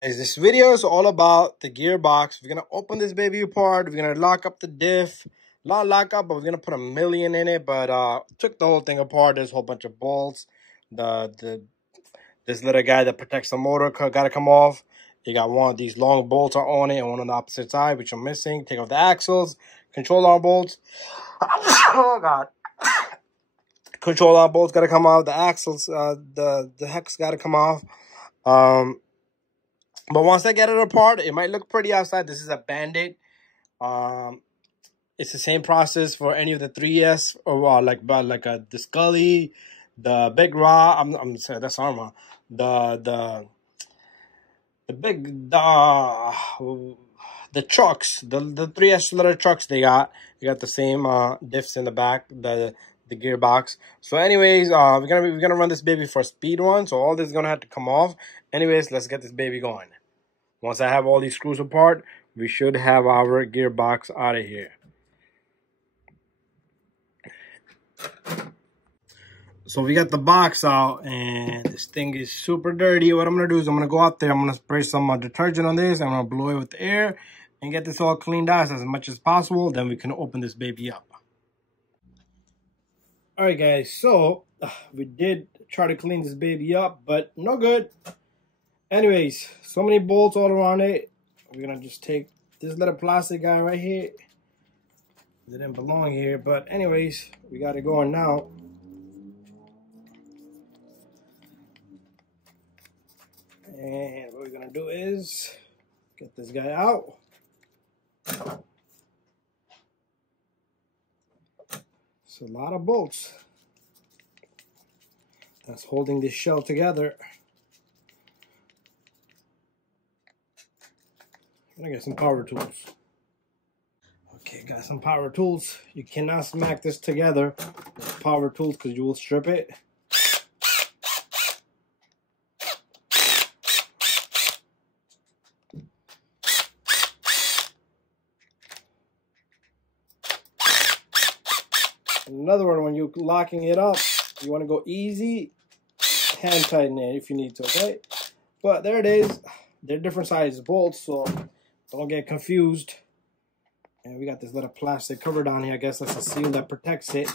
This video is all about the gearbox. We're gonna open this baby apart. We're gonna lock up the diff. Not lock up, but we're gonna put 1,000,000 in it. But took the whole thing apart. There's a whole bunch of bolts. This little guy that protects the motor gotta come off. You got one of these long bolts are on it and one on the opposite side, which I'm missing. Take off the axles, control arm bolts. Oh god. Control arm bolts gotta come off. The axles, the hex gotta come off. But once I get it apart, it might look pretty outside. This is a Bandit. It's the same process for any of the 3S or the Scully, the Big Raw. I'm sorry, that's Arma. The trucks, the 3S little trucks they got. You got the same diffs in the back, the gearbox. So anyways, we're gonna run this baby for a speed run. So all this is gonna have to come off. Anyways, let's get this baby going. Once I have all these screws apart, we should have our gearbox out of here. So we got the box out, and this thing is super dirty. What I'm going to do is I'm going to go out there. I'm going to spray some detergent on this. I'm going to blow it with air and get this all cleaned out as much as possible. Then we can open this baby up. All right, guys. So we did try to clean this baby up, but no good. Anyways, so many bolts all around it. We're going to just take this little plastic guy right here. It didn't belong here, but anyways, we got it going now. And what we're going to do is get this guy out. It's a lot of bolts that's holding this shell together. I got some power tools. Okay, got some power tools. You cannot smack this together with power tools because you will strip it. Another one, when you're locking it up, you want to go easy, hand tighten it if you need to, okay? But there it is. They're different sizes bolts, so don't get confused. And we got this little plastic cover down here. I guess that's a seal that protects it.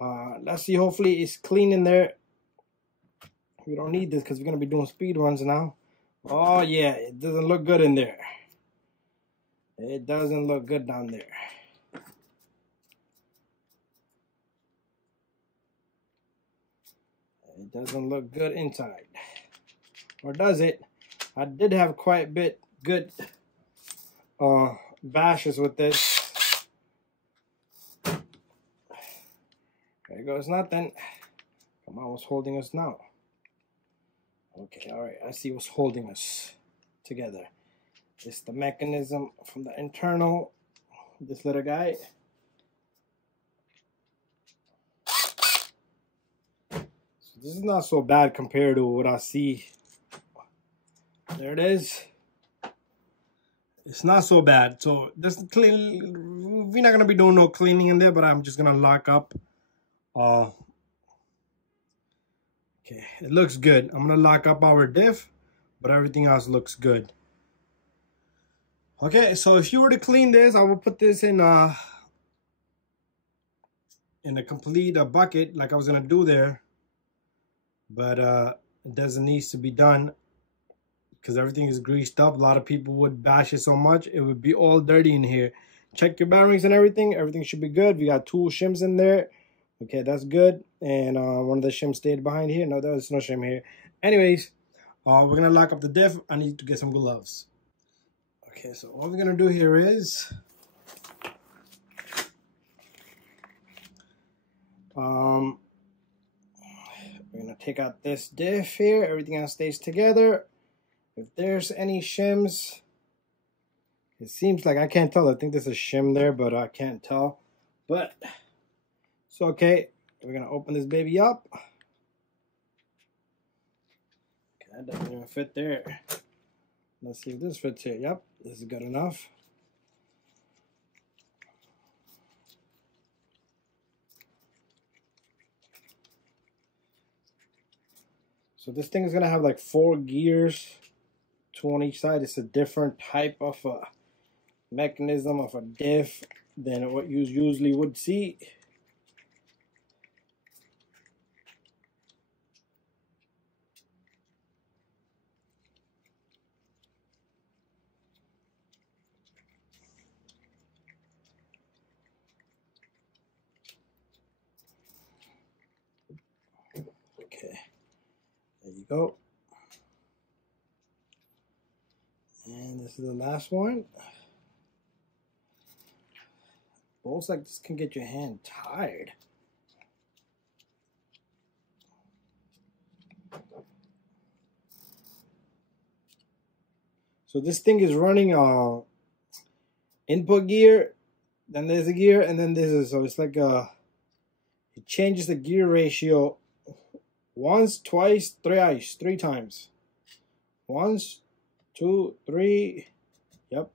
Let's see, hopefully it's clean in there. We don't need this because we're going to be doing speed runs now. Oh yeah, it doesn't look good in there. It doesn't look good down there. It doesn't look good inside. Or does it? I did have quite a bit good bashes with this. There goes nothing. Come on, what's holding us now? Okay, alright, I see what's holding us together. It's the mechanism from the internal, this little guy. So this is not so bad compared to what I see. There it is. It's not so bad. So this clean, we're not gonna be doing no cleaning in there, but I'm just gonna lock up. Okay, it looks good. I'm gonna lock up our diff, but everything else looks good. Okay, so if you were to clean this, I will put this in a complete bucket like I was gonna do there, but it doesn't need to be done because everything is greased up. A lot of people would bash it so much it would be all dirty in here. Check your bearings and everything. Everything should be good. We got 2 shims in there. Okay, that's good. And one of the shims stayed behind here. No, there's no shim here. Anyways, we're gonna lock up the diff. I need to get some gloves. Okay, so what we're gonna do here is we're gonna take out this diff here. Everything else stays together. If there's any shims, it seems like I can't tell. I think there's a shim there, but I can't tell. But it's okay. We're gonna open this baby up. Okay, that doesn't even fit there. Let's see if this fits here. Yep, this is good enough. So this thing is gonna have like 4 gears two on each side. It's a different type of a mechanism of a diff than what you usually would see. Okay, there you go. And this is the last one. Bolts like this can get your hand tired. So this thing is running input gear, then there's a gear, and then this is, so it's like it changes the gear ratio once, twice, thrice, 3 times. Once, 2, 3, yep,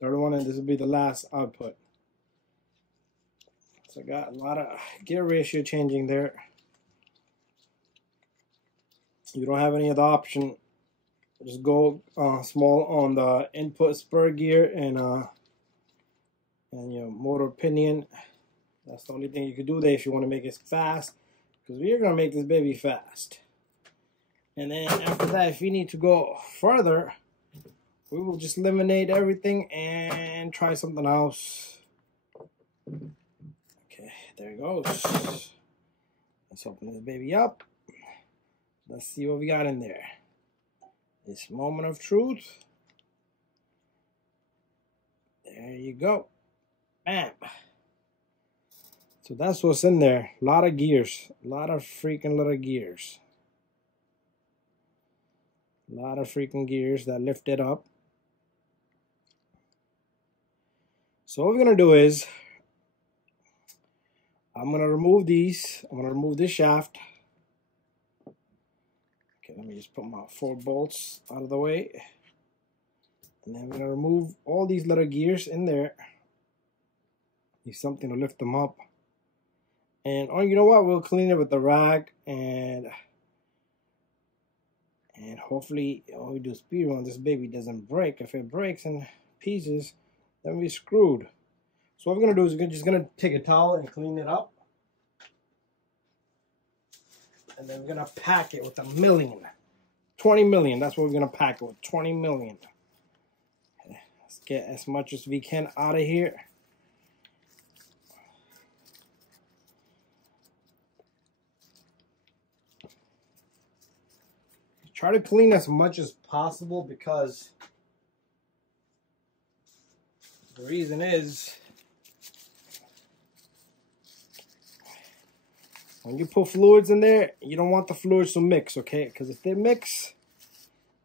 third one, and this will be the last output. So I got a lot of gear ratio changing there. You don't have any other option. Just go small on the input spur gear and your motor pinion. That's the only thing you can do there if you want to make it fast, because we're gonna make this baby fast. And then after that, if you need to go further, we will just eliminate everything and try something else. Okay, there it goes. Let's open this baby up. Let's see what we got in there. This moment of truth. There you go. Bam. So that's what's in there. A lot of gears. A lot of freaking little gears. A lot of freaking gears that lift it up. So what we're going to do is, I'm going to remove these. I'm going to remove this shaft. Okay, let me just put my 4 bolts out of the way. And then we're going to remove all these little gears in there. Need something to lift them up. And oh, you know what? We'll clean it with the rag, and hopefully all we do is speed run. This baby doesn't break. If it breaks in pieces, then we're screwed. So what we're going to do is we're just going to take a towel and clean it up. And then we're going to pack it with 20 million. That's what we're going to pack it with, 20 million. Okay, let's get as much as we can out of here. Try to clean as much as possible, because the reason is, when you put fluids in there, you don't want the fluids to mix, okay? Because if they mix,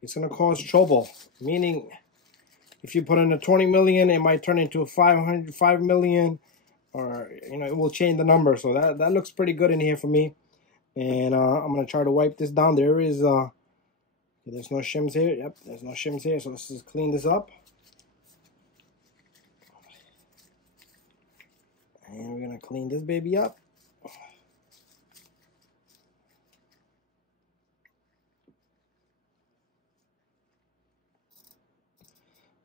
it's going to cause trouble. Meaning, if you put in a 20 million, it might turn into a 5 million, or, you know, it will change the number. So that looks pretty good in here for me. And I'm going to try to wipe this down. There is, there's no shims here. Yep, there's no shims here. So let's just clean this up. And we're going to clean this baby up.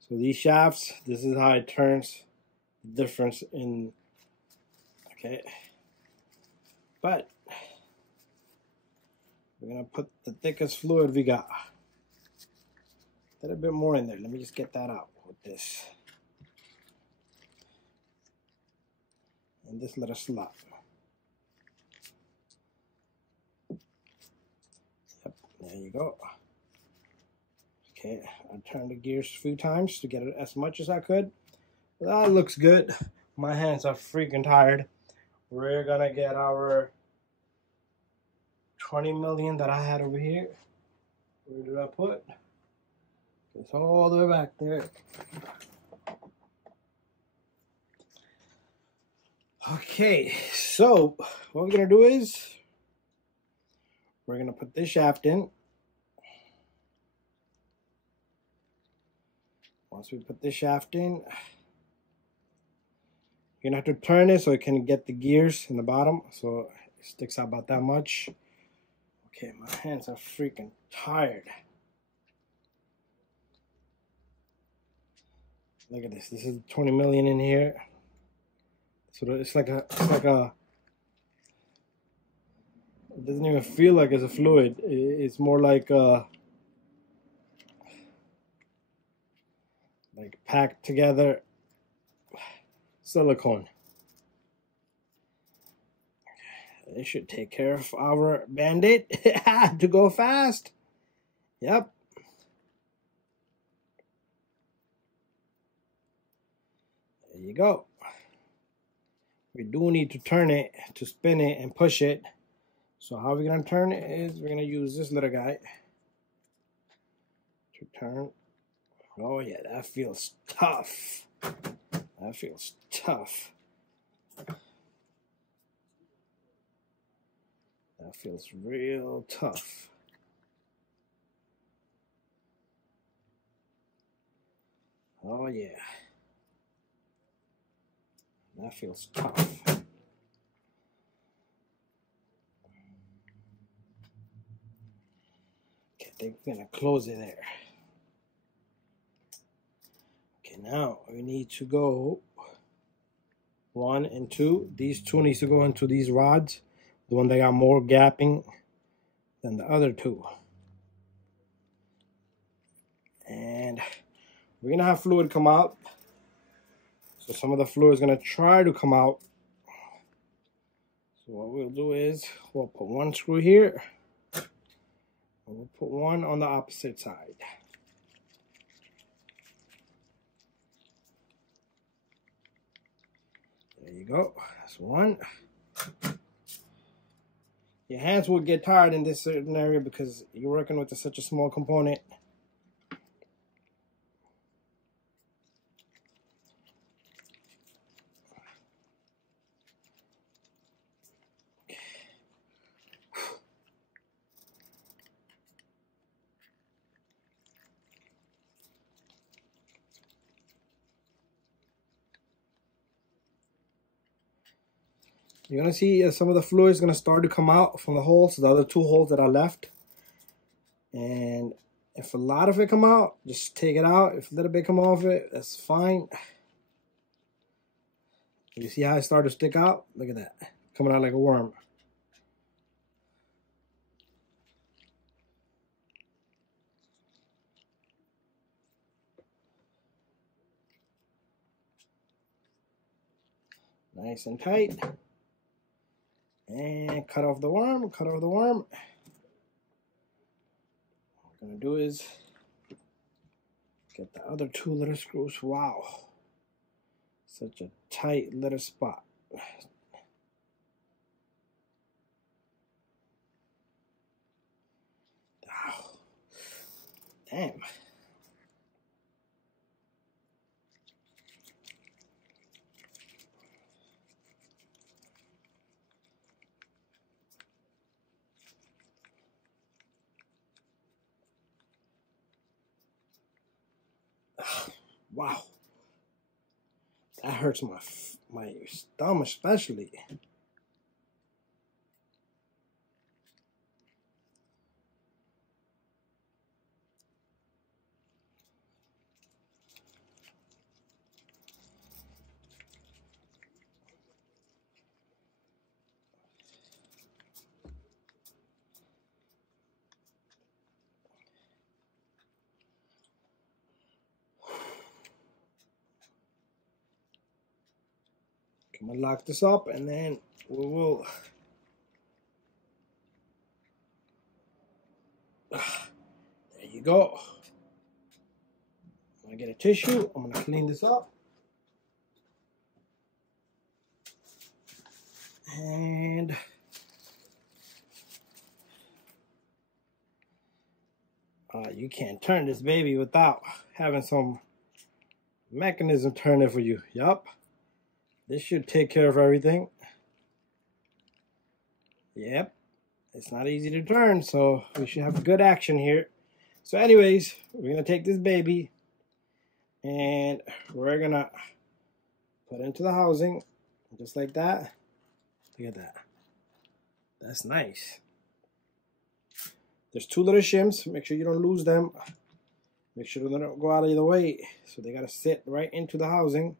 So these shafts, this is how it turns. The difference in, okay. But we're gonna put the thickest fluid we got. Get a bit more in there. Let me just get that out with this. And this little slot. Yep, there you go. Okay, I turned the gears a few times to get it as much as I could. That looks good. My hands are freaking tired. We're gonna get our 20 million that I had over here. Where did I put? It's all the way back there. Okay, so what we're gonna do is we're gonna put this shaft in. Once we put this shaft in, you're gonna have to turn it so it can get the gears in the bottom, so it sticks out about that much. Okay, my hands are freaking tired. Look at this. This is 20 million in here. So it's like a, it doesn't even feel like it's a fluid. It's more like packed together silicone. It should take care of our Bandit to go fast. Yep. There you go. We do need to turn it, to spin it and push it. So how we're going to turn it is we're going to use this little guy to turn. Oh yeah, that feels tough. That feels tough. That feels real tough. Oh yeah. That feels tough. Okay, I think we're gonna close it there. Okay, now we need to go 1 and 2. These two needs to go into these rods. The one that got more gapping than the other two. And we're gonna have fluid come out. So some of the fluid is gonna try to come out. So what we'll do is we'll put one screw here. And we'll put one on the opposite side. There you go. That's one. Your hands will get tired in this certain area because you're working with such a small component. You're going to see some of the fluid is going to start to come out from the holes, the other two holes that are left. And if a lot of it come out, just take it out. If a little bit come off it, that's fine. You see how it started to stick out? Look at that. Coming out like a worm. Nice and tight. And cut off the worm, cut off the worm. What I'm gonna do is get the other two little screws. Wow. Such a tight little spot. Wow. Damn. Wow, that hurts my stomach especially. I'm gonna lock this up and then we will there you go. I'm gonna get a tissue, I'm gonna clean this up. And you can't turn this baby without having some mechanism turn it for you. Yup. This should take care of everything. Yep. It's not easy to turn, so we should have good action here. So anyways, we're going to take this baby and we're going to put it into the housing just like that. Look at that. That's nice. There's two little shims. Make sure you don't lose them. Make sure they don't go out of the way. So they gotta sit right into the housing.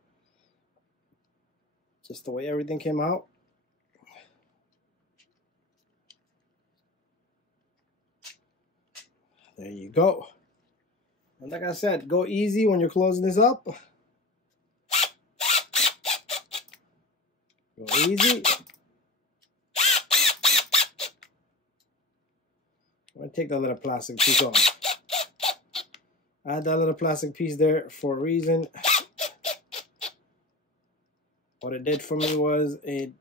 Just the way everything came out. There you go. And like I said, go easy when you're closing this up. Go easy. I'm going to take that little plastic piece off. I had that little plastic piece there for a reason. What it did for me was it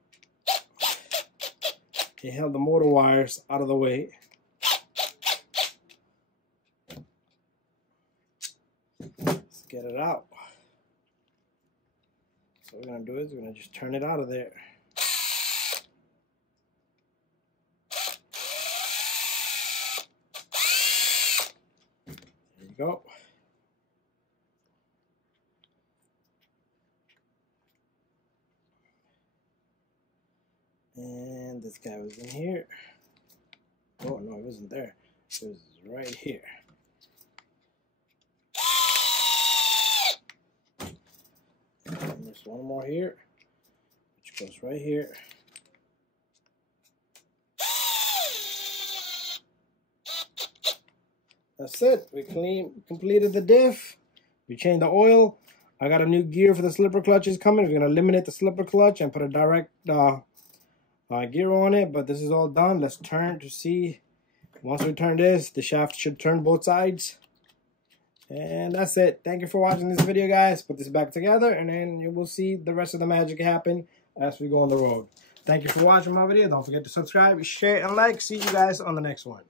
held the motor wires out of the way. Let's get it out. So what we're going to do is we're going to just turn it out of there. There you go. And this guy was in here. Oh no, it wasn't there. It was right here. And there's one more here, which goes right here. That's it. We completed the diff. We changed the oil. I got a new gear for the slipper clutches coming. We're gonna eliminate the slipper clutch and put a direct gear on it. But this is all done. Let's turn to see. Once we turn this, the shaft should turn both sides. And that's it. Thank you for watching this video, guys. Put this back together, and then you will see the rest of the magic happen as we go on the road. Thank you for watching my video. Don't forget to subscribe, share, and like. See you guys on the next one.